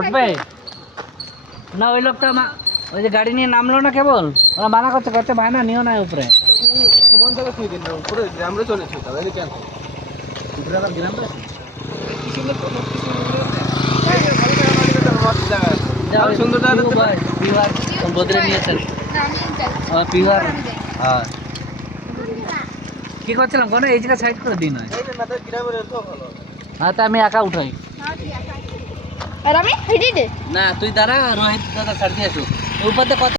উঠবে না ওই লোকটা ওই যে গাড়ি নিয়ে নামলো না কেবল ওরা মানা করতে করতে ভাই না নিও না উপরে সমান জায়গা তুই দিন উপরে গ্রামে চলেছে তাহলে কেন উপরে আবার গ্রাম আছে সুন্দর বদলে নিয়েছেন পিওর হ্যাঁ কি করছিলাম কোনো এই জায়গা সাইড করে দিন হয় হ্যাঁ তা আমি একা উঠাই আর আমি হেঁটে না তুই দাঁড়া রোহিত দাদা ছাড় দিয়ে আসো উপর দিয়ে